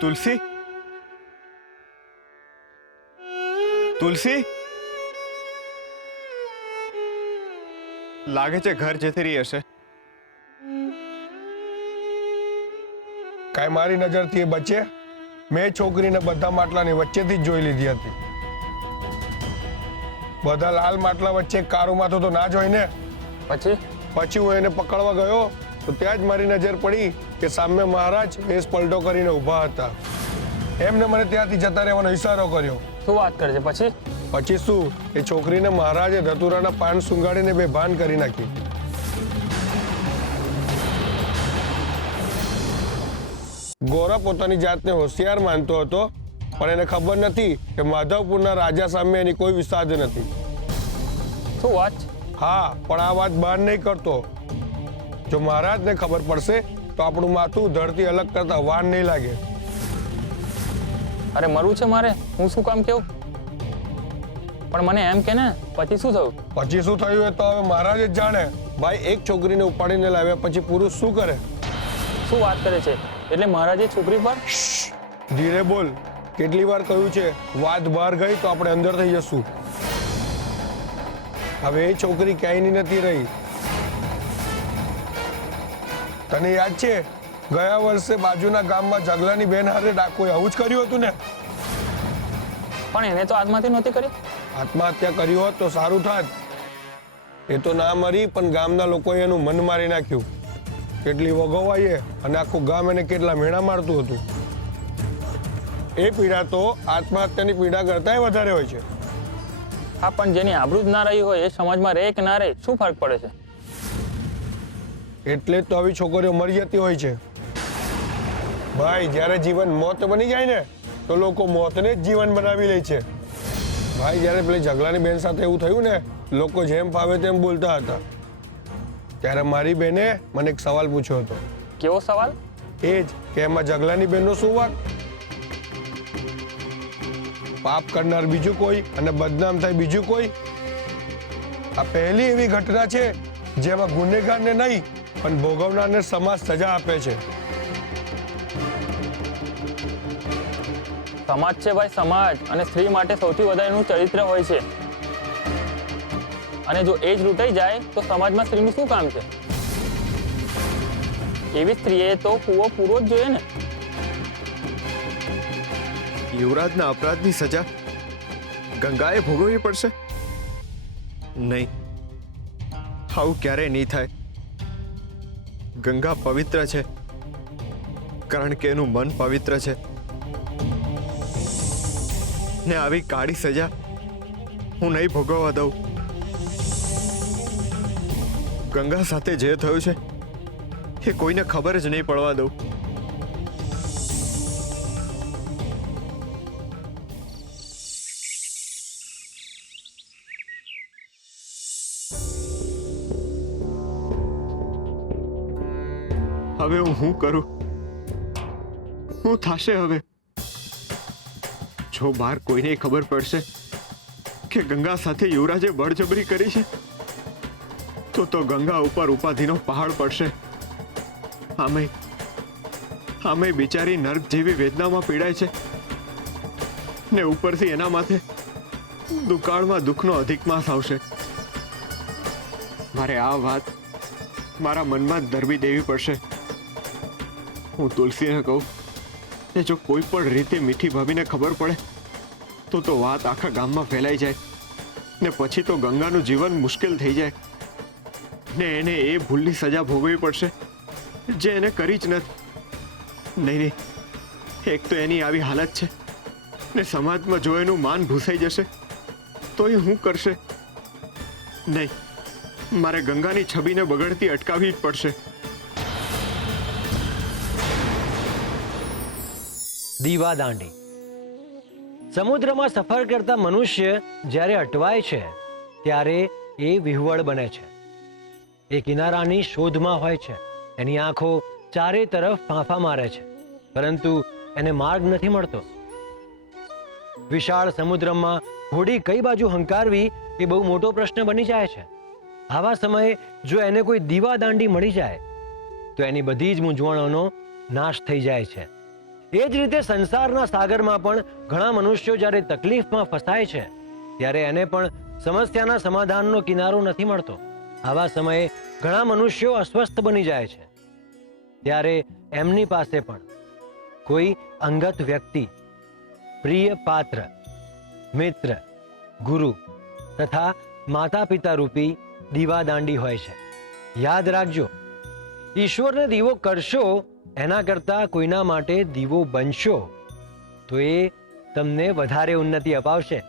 તુલસી, તુલસી, લાગે છે ઘર જતી રહી હશે. કાંઈ મારી નજરથી એ બચે? મેં છોકરીને બધા માટલાની વચ્ચેથી જ જોઈ લીધી હતી. બધા લાલ માટલા વચ્ચે કાળું માથું તો ના જ હોય ને. પછી હું એને પકડવા ગયો તો ત્યાં જ મારી નજર પડી કે સામે મહારાજ વેશ પલટો કરીને ઊભા હતા. એમને મને ત્યાંથી જતા રહેવાનો ઈશારો કર્યો. શું વાત કરે છે? પછી શું, એ છોકરીને મહારાજે ધતુરાના પાન સુંગાડીને બેભાન કરી નાખી. ગોરા પોતાની જાતને હોશિયાર માનતો હતો, પણ એને ખબર નથી કે માધવપુરના રાજા સામે એની કોઈ વિસાદ નથી. શું વાત? હા, પણ આ વાત બહાર નહીં કરતો. જો મહારાજને ખબર પડશે તો આપણું માથું ધરતી અલગ કરતા વાર નહીં લાગે. અરે મરવું છે મારે, હું શું કામ કેવું? પણ મને એમ કે ને, પછી શું થયું? પછી શું થયું એ તો હવે મહારાજ જ જાણે. ભાઈ, એક છોકરીને ઉપાડીને લાવ્યા પછી પુરુષ શું કરે? શું વાત કરે છે? એટલે મહારાજે છોકરી પર? ધીરે બોલ. કેટલી વાર કહ્યું છે, વાત બહાર ગઈ તો આપણે અંદર થઈ જશું. હવે એ છોકરી ક્યાંયની નથી રહી. તને યાદ છે, ગયા વર્ષે બાજુના ગામમાં જગલાની બેન હારે ડાકોએ આવું જ કર્યું હતું ને? પણ એને તો આત્મહત્યા નહોતી કરી. આત્મહત્યા કરી હોત તો સારું થાત. એ તો ના મરી, પણ ગામના લોકોએ એનું મન મારી નાખ્યું. કેટલી વગોવાઈએ અને આખું ગામ એને કેટલા મેણા મારતું હતું. એ પીડા તો આત્મહત્યાની પીડા કરતાંય વધારે હોય છે. હા, પણ જેની આબરૂ જ ના રહી હોય એ સમાજમાં રહે કે ના રહે, શું ફરક પડે છે? એટલે જ તો આવી છોકરીઓ મરી જતી હોય છે. ભાઈ, જ્યારે જીવન મોત બની જાય ને તો લોકો મોતને જ જીવન બનાવી લે છે. ભાઈ, જ્યારે પેલી જગલાની બેન સાથે એવું થયું ને, લોકો જેમ ફાવે તેમ બોલતા હતા, ત્યારે મારી બેને મને એક સવાલ પૂછ્યો હતો. કેવો સવાલ? એ જ કે એમાં જગલાની બેનનો શું વાંક? પાપ કરનાર બીજું કોઈ અને બદનામ થાય બીજું કોઈ? આ પહેલી એવી ઘટના છે જેમાં ગુનેગારને નહીં પણ ભોગવનારને સમાજ સજા આપે છે. સમાજ છે ભાઈ, સમાજ. અને સ્ત્રી માટે સૌથી વધારે એનું ચરિત્ર હોય છે. અને જો એ જ લૂંટાઈ જાય તો સમાજમાં સ્ત્રીનું શું કામ છે? એવી સ્ત્રીએ તો કૂવો પૂરો જ જોઈએ ને. યુવરાજના અપરાધની સજા ગંગાએ ભોગવવી પડશે? નહીં, આવું ક્યારેય નહીં થાય. ગંગા પવિત્ર છે કારણ કે એનું મન પવિત્ર છે. ને આવી કાળી સજા હું નહીં ભોગવવા દઉં. ગંગા સાથે જે થયું છે એ કોઈને ખબર જ નહીં પડવા દઉં. હવે હું શું કરું? શું થશે હવે? જો બહાર કોઈને ખબર પડશે કે ગંગા સાથે યુવરાજે બળજબરી કરી છે તો ગંગા ઉપર ઉપાધિનો પહાડ પડશે. આમે બિચારી નર્ક જેવી વેદનામાં પીડાય છે ને ઉપરથી એના માથે દુકાળમાં દુઃખનો અધિક માસ આવશે. મારે આ વાત મારા મનમાં ધરવી દેવી પડશે. હું તુલસીને કહું ને જો કોઈ પણ રીતે મીઠી ભાભીને ખબર પડે તો વાત આખા ગામમાં ફેલાઈ જાય ને પછી તો ગંગાનું જીવન મુશ્કેલ થઈ જાય ને એને એ ભૂલની સજા ભોગવવી પડશે જે એને કરી જ નથી. નહીં, એક તો એની આવી હાલત છે ને સમાજમાં જો એનું માન ભૂસાઈ જશે તો એ શું કરશે? નહીં, મારે ગંગાની છબીને બગડતી અટકાવવી જ પડશે. દીવાદાંડી. સમુદ્રમાં સફર કરતા મનુષ્ય જ્યારે અટવાય છે ત્યારે એ વિહવળ બને છે. એ કિનારાની શોધમાં હોય છે. એની આંખો ચારે તરફ ફાંફા મારે છે, પરંતુ એને માર્ગ નથી મળતો. વિશાળ સમુદ્રમાં હોડી કઈ બાજુ હંકારવી એ બહુ મોટો પ્રશ્ન બની જાય છે. આવા સમયે જો એને કોઈ દીવાદાંડી મળી જાય તો એની બધી જ મૂંઝવણોનો નાશ થઈ જાય છે. એ જ રીતે સંસારના સાગરમાં પણ ઘણા મનુષ્યો જ્યારે તકલીફમાં ફસાય છે ત્યારે એને પણ સમસ્યાના સમાધાનનો કિનારો નથી મળતો. આવા સમયે ઘણા મનુષ્યો અસ્વસ્થ બની જાય છે. ત્યારે એમની પાસે પણ કોઈ અંગત વ્યક્તિ, પ્રિય પાત્ર, મિત્ર, ગુરુ તથા માતા પિતા રૂપી દીવાદાંડી હોય છે. યાદ રાખજો, ઈશ્વરને દીવો કરશો એના કરતાં કોઈના માટે દીવો બનશો તો એ તમને વધારે ઉન્નતિ અપાવશે.